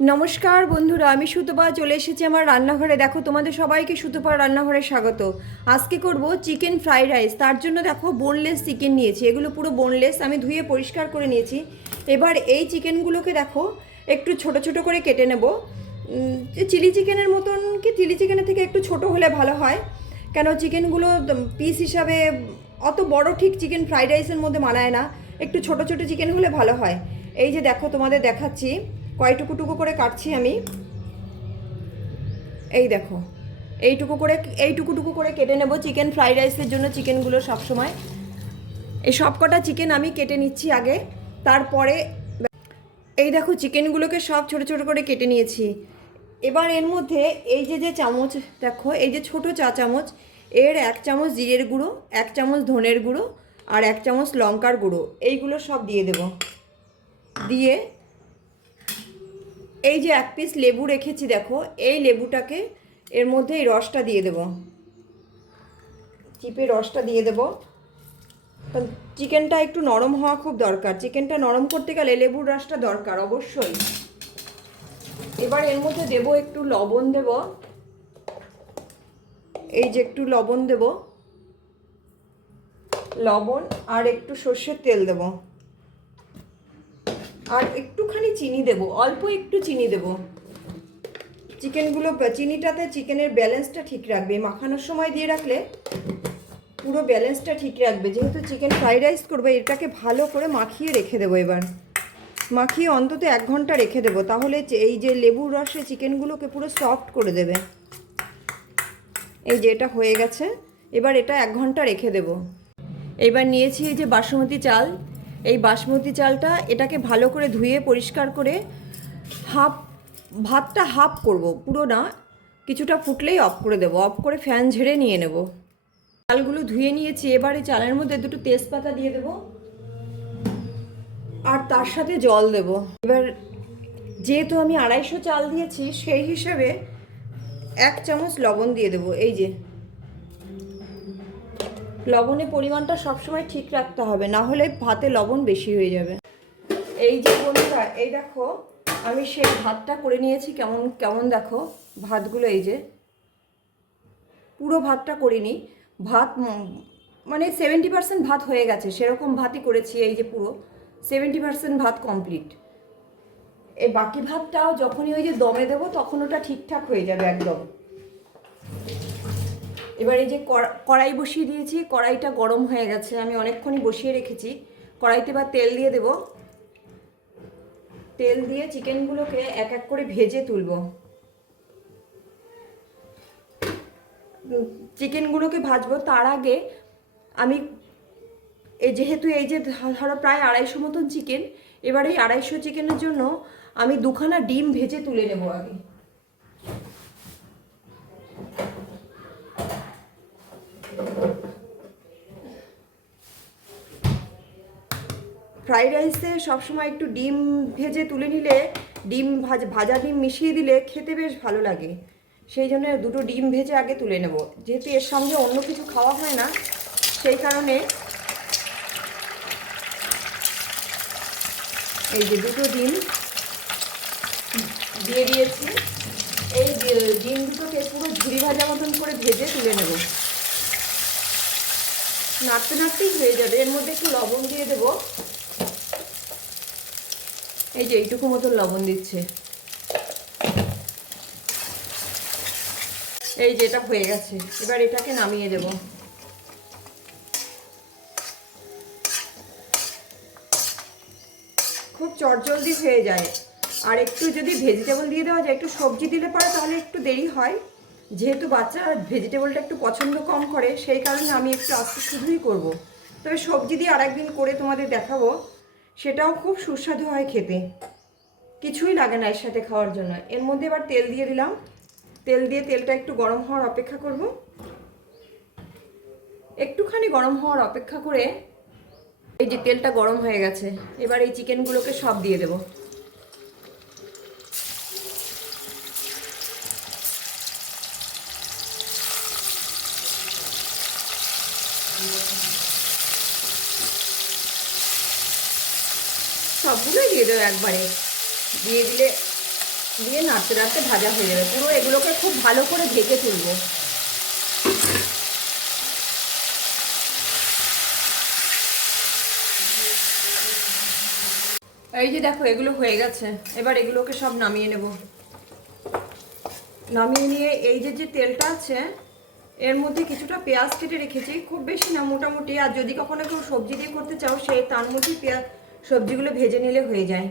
নমস্কার বন্ধুরা, আমি সুতপা, চলে এসেছি আমার রান্নাঘরে। দেখো, তোমাদের সবাইকে সুতপা রান্নাঘরে স্বাগত। আজকে করব চিকেন ফ্রাইড রাইস। তার জন্য দেখো বোনলেস চিকেন নিয়েছি। এগুলো পুরো বোনলেস আমি ধুয়ে পরিষ্কার করে নিয়েছি। এবার এই চিকেনগুলোকে দেখো, একটু ছোট ছোট করে কেটে নেব। চিলি চিকেনের মতন কি? চিলি চিকেনের থেকে একটু ছোট হলে ভালো হয়। কেন, চিকেনগুলো পিস হিসাবে অত বড় ঠিক চিকেন ফ্রাইড রাইসের মধ্যে মানায় না। একটু ছোট ছোট চিকেন হলে ভালো হয়। এই যে দেখো, তোমাদের দেখাচ্ছি। কয়টুকু টুকু করে কাটছি আমি। এই দেখো, এইটুকু করে এইটুকু টুকু করে কেটে নেব চিকেন ফ্রাইড রাইসের জন্য চিকেনগুলো সবসময়। এই সব কটা চিকেন আমি কেটে নিচ্ছি আগে, তারপরে এই দেখো চিকেনগুলোকে সব ছোট ছোট করে কেটে নিয়েছি। এবার এর মধ্যে এই যে যে চামচ দেখো, এই যে ছোট চা চামচ, এর এক চামচ জিরের গুঁড়ো, এক চামচ ধনের গুঁড়ো, আর এক চামচ লঙ্কার গুঁড়ো, এইগুলো সব দিয়ে দেব। দিয়ে এই যে এক পিস লেবু রেখেছি দেখো, এই লেবুটাকে এর মধ্যে এই রসটা দিয়ে দেব। চিপে রসটা দিয়ে দেব। কারণ চিকেনটা একটু নরম হওয়া খুব দরকার। চিকেনটা নরম করতে গেলে লেবুর রসটা দরকার, অবশ্যই। এবার এর মধ্যে দেব একটু লবণ দেব। এই যে একটু লবণ দেব। লবণ আর একটু সর্ষের তেল দেবো। আর একটুখানি চিনি দেব, অল্প একটু চিনি দেব। চিকেনগুলো, চিনিটাতে চিকেনের ব্যালেন্সটা ঠিক রাখবে, মাখানোর সময় দিয়ে রাখলে পুরো ব্যালেন্সটা ঠিক রাখবে। যেহেতু চিকেন ফ্রাইড রাইস করবে, এটাকে ভালো করে মাখিয়ে রেখে দেবো এবার। মাখিয়ে অন্তত এক ঘণ্টা রেখে দেবো, তাহলে এই যে লেবুর রসে চিকেনগুলোকে পুরো সফট করে দেবে। এই যে এটা হয়ে গেছে, এবার এটা এক ঘণ্টা রেখে দেবো। এবার নিয়েছি এই যে বাসমতি চাল এই বাসমতি চালটা এটাকে ভালো করে ধুয়ে পরিষ্কার করে হাফ, ভাতটা হাফ করব, পুরো না, কিছুটা ফুটলেই অফ করে দেবো, অফ করে ফ্যান ঝেড়ে নিয়ে নেব। চালগুলো ধুয়ে নিয়েছি, এবারে চালের মধ্যে দুটো তেজপাতা দিয়ে দেব, আর তার সাথে জল দেব। এবার যেহেতু আমি আড়াইশো চাল দিয়েছি, সেই হিসেবে এক চামচ লবণ দিয়ে দেবো, এই যে। লবণের পরিমাণটা সবসময় ঠিক রাখতে হবে, না হলে ভাতে লবণ বেশি হয়ে যাবে। এই যে বন্ধুরা, এই দেখো, আমি সেই ভাতটা করে নিয়েছি, কেমন কেমন দেখো, ভাতগুলো এই যে। পুরো ভাতটা করিনি, ভাত মানে সেভেন্টি পার্সেন্ট ভাত হয়ে গেছে, সেরকম ভাতই করেছি এই যে পুরো সেভেন্টি পার্সেন্ট ভাত কমপ্লিট এই বাকি ভাতটাও যখনই ওই যে দমে দেবো, তখন ওটা ঠিকঠাক হয়ে যাবে একদম। এবার এই যে কড়াই বসিয়ে দিয়েছি, কড়াইটা গরম হয়ে গেছে, আমি অনেকক্ষণই বসিয়ে রেখেছি। কড়াইতে বা তেল দিয়ে দেব। তেল দিয়ে চিকেনগুলোকে এক এক করে ভেজে তুলব। চিকেনগুলোকে ভাজবো। তার আগে আমি যেহেতু এই যে ধরো প্রায় আড়াইশো মতন চিকেন, এবার এই আড়াইশো চিকেনের জন্য আমি দুখানা ডিম ভেজে তুলে নেব আগে। ফ্রাইড রাইসে সবসময় একটু ডিম ভেজে তুলে নিলে, ডিম ভাজ, ভাজা ডিম মিশিয়ে দিলে খেতে বেশ ভালো লাগে। সেই জন্য দুটো ডিম ভেজে আগে তুলে নেব। যেহেতু এর সঙ্গে অন্য কিছু খাওয়া হয় না, সেই কারণে এই যে দুটো ডিম দিয়ে দিয়েছি। এই ডিম দুটোকে পুরো ঝুড়ি ভাজা মতন করে ভেজে তুলে নেব। নাড়তে নাড়তেই হয়ে যাবে। এর মধ্যে একটু লবণ দিয়ে দেবো। এই যে এইটুকু মতন লবণ দিচ্ছে। এই যে এটা হয়ে গেছে, এবার এটাকে নামিয়ে দেব। খুব চটজলদি হয়ে যায়। আর একটু যদি ভেজিটেবল দিয়ে দেওয়া যায়, একটু সবজি দিলে পারে তাহলে একটু দেরি হয়। যেহেতু বাচ্চারা ভেজিটেবলটা একটু পছন্দ কম করে, সেই কারণে আমি একটু আস্তে শুধুই করব। তবে সবজি দিয়ে আর একদিন করে তোমাদের দেখাবো। সেটাও খুব সুস্বাদু হয় খেতে। কিছুই লাগে না এর সাথে খাওয়ার জন্য। এর মধ্যে এবার তেল দিয়ে দিলাম। তেল দিয়ে তেলটা একটু গরম হওয়ার অপেক্ষা করব। একটুখানি গরম হওয়ার অপেক্ষা করে এই যে তেলটা গরম হয়ে গেছে, এবার এই চিকেনগুলোকে সব দিয়ে দেব। সবগুলোই দিয়ে দেবো একবারে। দিয়ে দিলে, দিয়ে নাড়তে নাড়তে ভাজা হয়ে যাবে। পুরো এগুলোকে খুব ভালো করে ঢেকে তুলবো। এই যে দেখো, এগুলো হয়ে গেছে। এবার এগুলোকে সব নামিয়ে নেব। নামিয়ে নিয়ে এই যে যে তেলটা আছে, এর মধ্যে কিছুটা পেঁয়াজ কেটে রেখেছি। খুব বেশি না, মোটামুটি। আর যদি কখনো কেউ সবজি দিয়ে করতে চাও সেই তার মধ্যেই পেঁয়াজ সবজিগুলো ভেজে নিলে হয়ে যায়।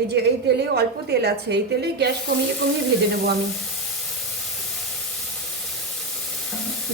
এই যে, এই তেলে অল্প তেল আছে, এই তেলেই গ্যাস কমিয়ে কমিয়ে ভেজে নেব আমি।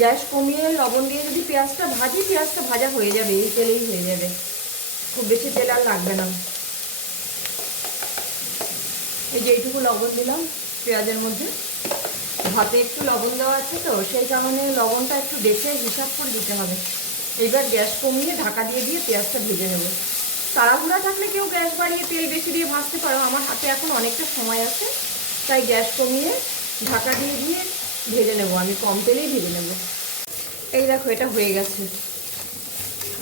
গ্যাস কমিয়ে লবণ দিয়ে যদি পেঁয়াজটা ভাজি, পেঁয়াজটা ভাজা হয়ে যাবে, এই তেলেই হয়ে যাবে। খুব বেশি তেল আর লাগবে না। এই যে, এইটুকু লবণ দিলাম পেঁয়াজের মধ্যে। ভাতে একটু লবণ দেওয়া আছে তো, সেই কারণে লবণটা একটু দেখে হিসাব করে দিতে হবে। এইবার গ্যাস কমিয়ে ঢাকা দিয়ে দিয়ে পেঁয়াজটা ভেজে নেব। তাড়াহুড়া থাকলে কেউ গ্যাস বাড়িয়ে তেল বেশি দিয়ে ভাজতে পারো। আমার হাতে এখন অনেকটা সময় আছে, তাই গ্যাস কমিয়ে ঢাকা দিয়ে দিয়ে ভেজে নেব। আমি কম তেলেই ভেজে নেব। এই দেখো, এটা হয়ে গেছে।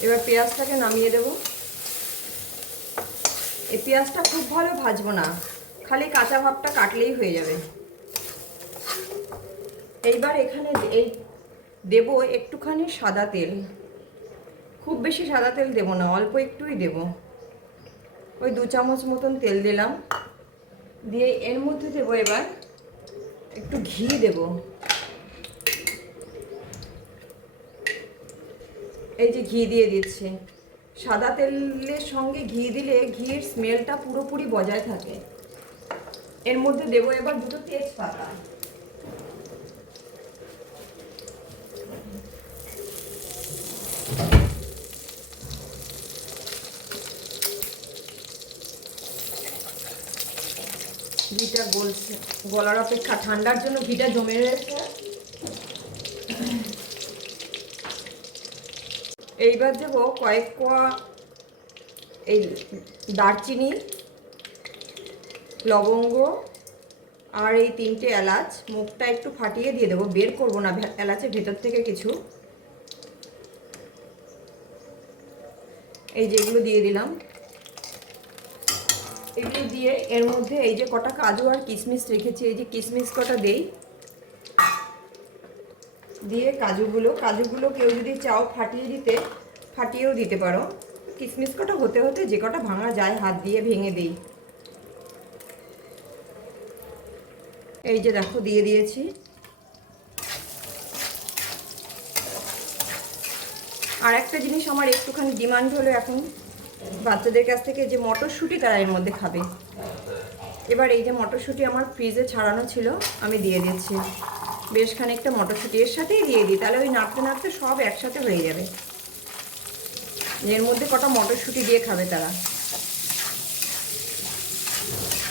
এবার পেঁয়াজটাকে নামিয়ে দেব। এই পেঁয়াজটা খুব ভালো ভাজবো না। খালি কাঁচা ভাবটা কাটলেই হয়ে যাবে। এইবার এখানে এই দেব একটুখানি সাদা তেল। খুব বেশি সাদা তেল দেবো না, অল্প একটুই দেব। ওই দু চামচ মতন তেল দিলাম। দিয়ে এর মধ্যে দেব এবার একটু ঘি দেব। এই যে ঘি দিয়ে দিচ্ছি। সাদা তেলের সঙ্গে ঘি দিলে ঘির স্মেলটা পুরোপুরি বজায় থাকে। এর মধ্যে দেবো এবার দুটো তেজপাতা। ঘিটা গলছে। গলার অপেক্ষা ঠান্ডার জন্য ঘিটা জমে রয়েছে। এইবার দেব কয়েক কোয়া এই দারচিনি, লবঙ্গ আর এই তিনটে এলাচ। মুখটা একটু ফাটিয়ে দিয়ে দেবো। বের করব না এলাচের ভেতর থেকে কিছু। এই যেগুলো দিয়ে দিলাম। এগুলো দিয়ে এর মধ্যে এই যে কটা কাজু আর কিশমিশ রেখেছি, এই যে কিশমিশ কটা দেই। দিয়ে কাজুগুলো কাজুগুলো কেউ যদি চাও ফাটিয়ে দিতে, ফাটিয়েও দিতে পারো। কিশমিশ কটা হতে হতে যে কটা ভাঙা যায়, হাত দিয়ে ভেঙে দিই। এই যে দেখো, দিয়ে দিয়েছি। আর একটা জিনিস আমার একটুখানি ডিমান্ড হলো এখন বাচ্চাদের কাছ থেকে যে মটরশুঁটি তারা এর মধ্যে খাবে। এবার এই যে মটরশুঁটি আমার ফ্রিজে ছাড়ানো ছিল, আমি দিয়ে দিচ্ছি। বেশ খানিকটা মটরশুঁটি এর সাথেই দিয়ে দিই, তাহলে ওই নাড়তে নাড়তে সব একসাথে হয়ে যাবে। এর মধ্যে কটা মটরশুঁটি দিয়ে খাবে তারা।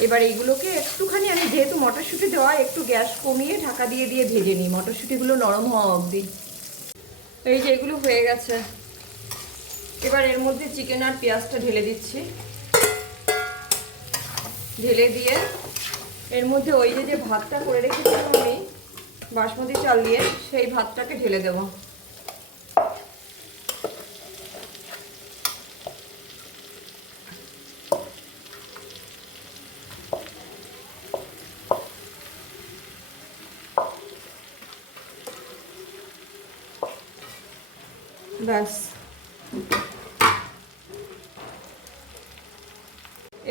এবার এইগুলোকে একটুখানি আমি যেহেতু মটরশুঁটি দেওয়া, একটু গ্যাস কমিয়ে ঢাকা দিয়ে দিয়ে ভেজে নিই। মটরশুঁটিগুলো নরম হওয়া অবধি। এই যে এগুলো হয়ে গেছে। এবার এর মধ্যে চিকেন আর পেঁয়াজটা ঢেলে দিচ্ছি। ঢেলে দিয়ে এর মধ্যে ওই যে যে ভাতটা করে রেখেছিলাম আমি, বাসমতি চাল দিয়ে, সেই ভাতটাকে ঢেলে দেবো। ব্যাস।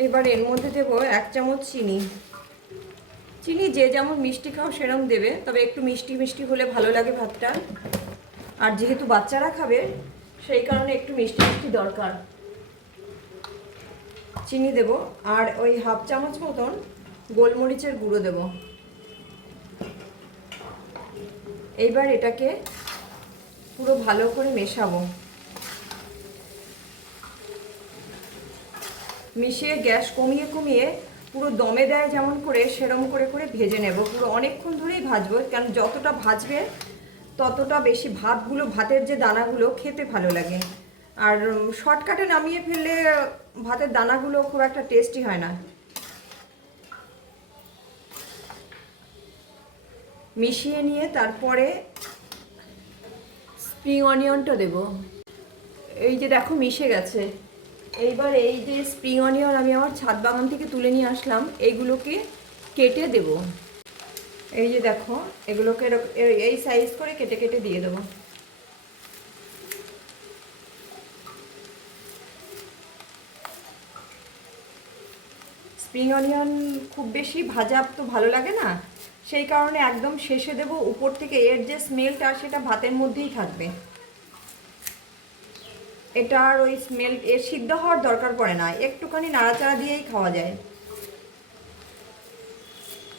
এবার এর মধ্যে দেবো এক চামচ চিনি। চিনি যে যেমন মিষ্টি খাও সেরকম দেবে, তবে একটু মিষ্টি মিষ্টি হলে ভালো লাগে ভাতটা। আর যেহেতু বাচ্চারা খাবে, সেই কারণে একটু মিষ্টি মিষ্টি দরকার। চিনি দেব, আর ওই হাফ চামচ মতন গোলমরিচের গুঁড়ো দেব। এইবার এটাকে পুরো ভালো করে মেশাবো। মিশিয়ে গ্যাস কমিয়ে কমিয়ে পুরো দমে দেয় যেমন করে, সেরম করে করে ভেজে নেব। পুরো অনেকক্ষণ ধরেই ভাজবো কারণ যতটা ভাজবে, ততটা বেশি ভাতগুলো, ভাতের যে দানাগুলো খেতে ভালো লাগে। আর শর্টকাটে নামিয়ে ফেললে ভাতের দানাগুলো খুব একটা টেস্টি হয় না। মিশিয়ে নিয়ে তারপরে স্প্রিং অনিয়নটা দেব। এই যে দেখো মিশে গেছে। এইবার এই যে স্প্রিং অনিয়ন আমি আমার ছাদ বাগান থেকে তুলে নিয়ে আসলাম এইগুলোকে কেটে দেব। এই যে দেখো, এগুলোকে এই সাইজ করে কেটে কেটে দিয়ে দেবো। স্প্রিং অনিয়ন খুব বেশি ভাজা তো ভালো লাগে না, সেই কারণে একদম শেষে দেব, উপর থেকে এর যে স্মেলটা সেটা ভাতের মধ্যেই থাকবে। এটার ওই স্মেল এর সিদ্ধ হওয়ার দরকার পড়ে না, একটুখানি নাড়াচাড়া দিয়েই খাওয়া যায়।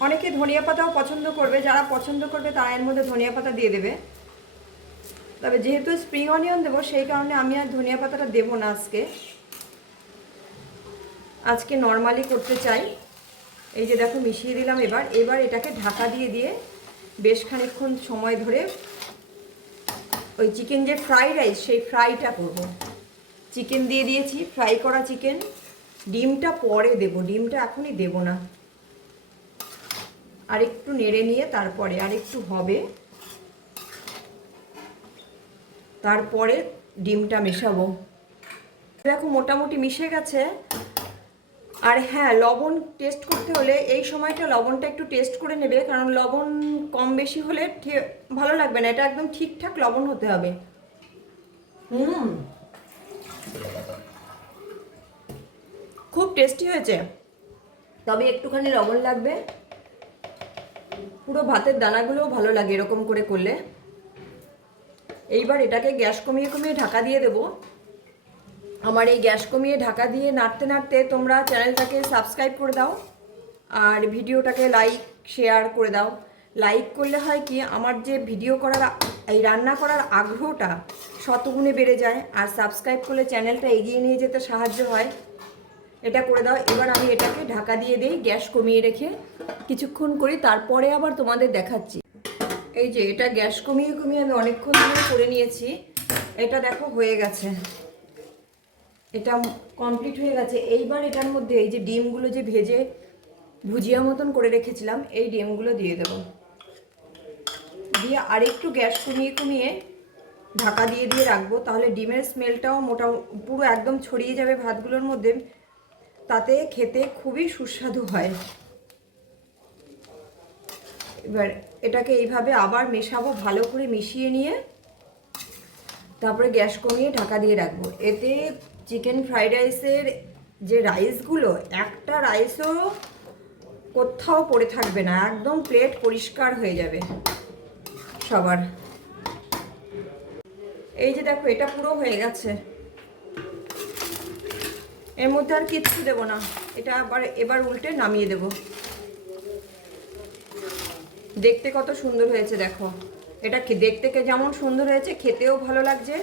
অনেকে ধনিয়া পাতাও পছন্দ করবে, যারা পছন্দ করবে তারা এর মধ্যে ধনিয়া পাতা দিয়ে দেবে। তবে যেহেতু স্প্রিং অনিয়ন দেবো, সেই কারণে আমি আর ধনিয়া পাতাটা দেবো না আজকে। আজকে নর্মালি করতে চাই। এই যে দেখো মিশিয়ে দিলাম এবার এবার এটাকে ঢাকা দিয়ে দিয়ে বেশ খানিকক্ষণ সময় ধরে ওই চিকেন যে ফ্রাই রাইস সেই ফ্রাইটা করব। চিকেন দিয়ে দিয়েছি ফ্রাই করা চিকেন ডিমটা পরে দেব, ডিমটা এখনই দেব না। আর একটু নেড়ে নিয়ে তারপরে আর একটু হবে। তারপরে ডিমটা মেশাবো। দেখো মোটামুটি মিশে গেছে। আর হ্যাঁ লবণ টেস্ট করতে হলে এই সময়টা লবণটা একটু টেস্ট করে নেবে, কারণ লবণ কম বেশি হলে ভালো লাগবে না। এটা একদম ঠিকঠাক লবণ হতে হবে। হুম। খুব টেস্টি হয়েছে। তবে একটুখানি লবণ লাগবে। পুরো ভাতের দানাগুলোও ভালো লাগে এরকম করে করলে। এইবার এটাকে গ্যাস কমিয়ে কমিয়ে ঢাকা দিয়ে দেবো। আমার এই গ্যাস কমিয়ে ঢাকা দিয়ে নাড়তে নাড়তে তোমরা চ্যানেলটাকে সাবস্ক্রাইব করে দাও আর ভিডিওটাকে লাইক শেয়ার করে দাও। লাইক করলে হয় কি, আমার যে ভিডিও করার এই রান্না করার আগ্রহটা শতগুণে বেড়ে যায় আর সাবস্ক্রাইব করলে চ্যানেলটা এগিয়ে নিয়ে যেতে সাহায্য হয়। এটা করে দাও। এবার আমি এটাকে ঢাকা দিয়ে দিই গ্যাস কমিয়ে রেখে। কিছুক্ষণ করি, তারপরে আবার তোমাদের দেখাচ্ছি। এই যে এটা গ্যাস কমিয়ে কমিয়ে আমি অনেকক্ষণ ধরে করে নিয়েছি। এটা দেখো হয়ে গেছে। এটা কমপ্লিট হয়ে গেছে। এইবার এটার মধ্যে এই যে ডিমগুলো যে ভেজে ভুজিয়া মতন করে রেখেছিলাম, এই ডিমগুলো দিয়ে দেবো। দিয়ে আরেকটু গ্যাস কমিয়ে কমিয়ে ঢাকা দিয়ে দিয়ে রাখব, তাহলে ডিমের স্মেলটাও মোটা পুরো একদম ছড়িয়ে যাবে ভাতগুলোর মধ্যে। তাতে খেতে খুবই সুস্বাদু হয়। এবার এটাকে এইভাবে আবার মেশাবো, ভালো করে মিশিয়ে নিয়ে, তারপরে গ্যাস কমিয়ে ঢাকা দিয়ে রাখব। এতে চিকেন ফ্রাইড রাইসের যে রাইসগুলো একটা রাইসও কোথাও পড়ে থাকবে না, একদম প্লেট পরিষ্কার হয়ে যাবে সবার। এই যে দেখো, এটা পুরো হয়ে গেছে। এর মধ্যে আর কিচ্ছু দেবো না, এটা আবার, এবার উল্টে নামিয়ে দেবো। দেখতে কত সুন্দর হয়েছে, দেখো। এটা দেখতে যেমন সুন্দর হয়েছে, খেতেও ভালো লাগছে।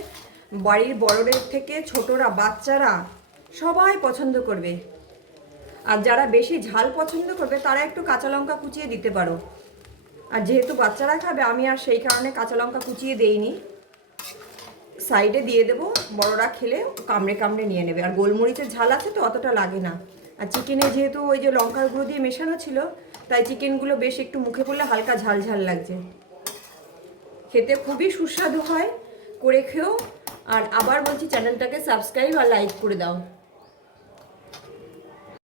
বাড়ির বড়দের থেকে ছোটরা, বাচ্চারা সবাই পছন্দ করবে। আর যারা বেশি ঝাল পছন্দ করবে, তারা একটু কাঁচা লঙ্কা কুচিয়ে দিতে পারো। আর যেহেতু বাচ্চারা খাবে, আমি আর সেই কারণে কাঁচা লঙ্কা কুচিয়ে দেইনি। সাইডে দিয়ে দেবো, বড়রা খেলে কামড়ে কামড়ে নিয়ে নেবে। আর গোলমরিচের ঝাল আছে তো, অতটা লাগে না। আর চিকেনে যেহেতু ওই যে লঙ্কার গুঁড়ো দিয়ে মেশানো ছিল, তাই চিকেনগুলো বেশ একটু মুখে পড়লে হালকা ঝাল ঝাল লাগছে। খেতে খুবই সুস্বাদু হয়, করে খেও আর আবার বলছি চ্যানেলটাকে সাবস্ক্রাইব আর লাইক করে দাও।